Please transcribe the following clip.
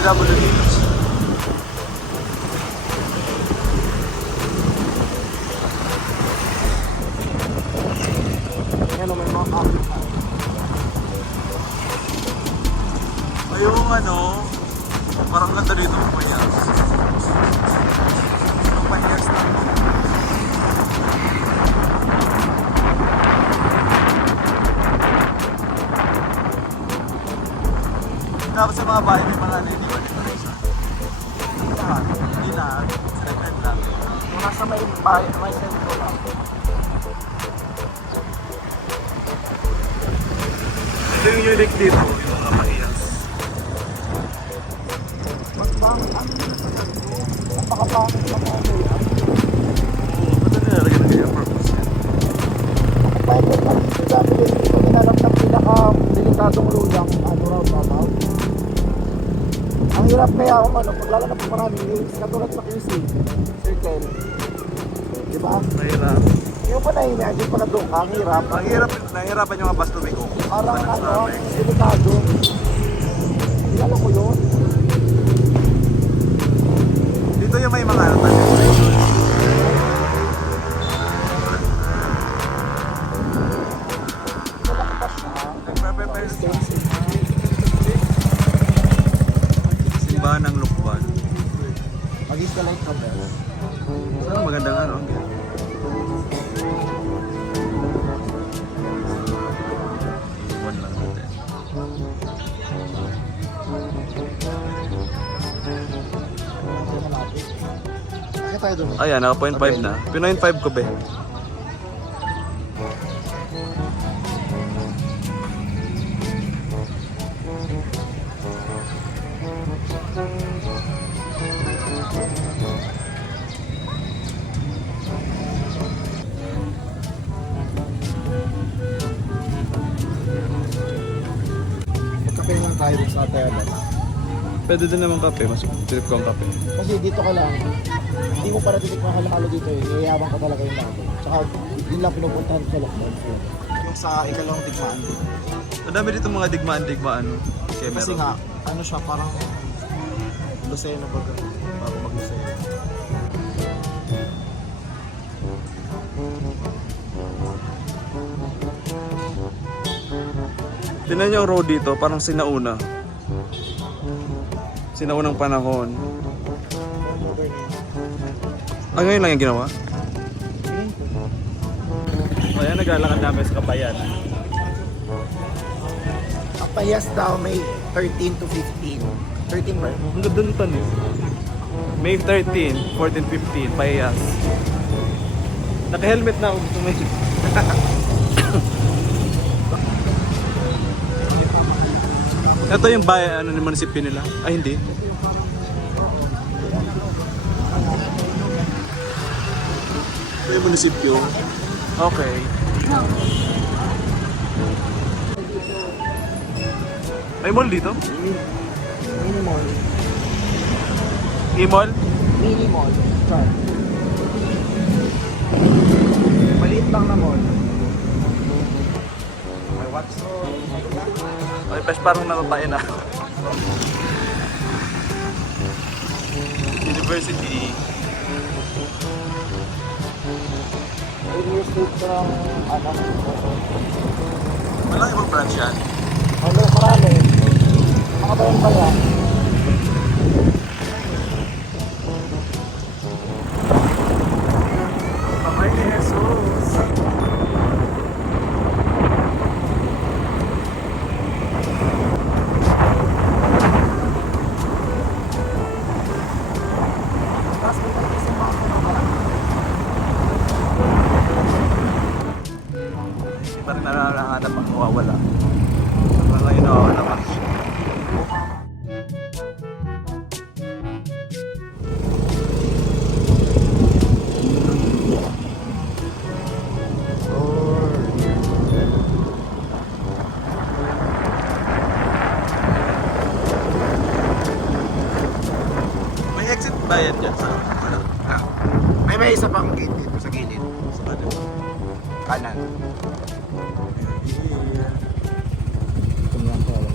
DWH. Yan o, may mga kapit na. Ay, yung ano, parang ganda dito ng payas. Yung payas na. Tapos sa mga bahay may mga ano, hindi ba dito rin siya? Hindi lahat. Selected lang. Yung nasa may bahay, may sentro lang. Ito yung unique dito, yung mga payas. Mas bangit, ano yun? Napakapangit na mga yan. Oo, ba't na nilalagyan ng kaya purpose yan? Kahit yung dami din, ito ginalap ng pinaka-delikadong lulang, ano raw, tabaw. Ang hirap kaya kung ano, paglalala po maraming lyrics, katulad sa QC, circle. Diba? Mahirap. Yung pa na-imagine pa na doon, ang hirap. Ang hirap, nahihirapan yung mga bus tumiko. Parang ano, delikado. Kilala ko yun. Dito yung may mga ano tayo. Malakpas na. Simbahan ng Lukban. Mag-installate ka ba? Ano magandang ano? Iwan lang natin. Kaya tayo doon. Ayan, naka 0.5 na. Pinoy 5 ko be. Magkape naman tayo dun sa Teodas. Pwede din naman kape, mas trip ko ang kape. Kasi dito ka lang, hindi mo para titikman halalo dito eh. Iyayaman ka talaga yung lahat. Tsaka yun lang pinupuntahan sa lockdown. Yung sa ikalawang tikmaan dito. Madami dito mga digmaan-digmaan. Okay, Kasi meron. nga, ano siya parang Lucena baga. Bago mag-Lucena. Tingnan niyo ang road dito, parang sinauna. Sinaunang panahon. Ah, ngayon lang yung ginawa? Ayan, naglalakad namin sa Kabayan. Ang payas daw may 13 to 15. 13 ba? Ang ganda ng tanis. May 13, 14, 15, payas. Naka-helmet na ako gusto mo yun. Ito yung bayan, ano, ni munisipyo nila? Ay, hindi. Ito yung munisipyo. Okay. May mall dito? Mini mall. E-mall? Mini mall. Char. Maliit lang na mall. May Watson. Ay, pas parang natatain na. University. University ng anak. Walang ibang branch yan. Ano, marami. Mga bayan-bayan. Kamay ni Jesus. Hindi pa rin narahanap ang mawawala. Sa mga yun nawawala pa. May exit ba yan dyan sa wala? May isa pang gate dito sa gilid. Sa ano? Kanan. Yeah. Ito lang pala.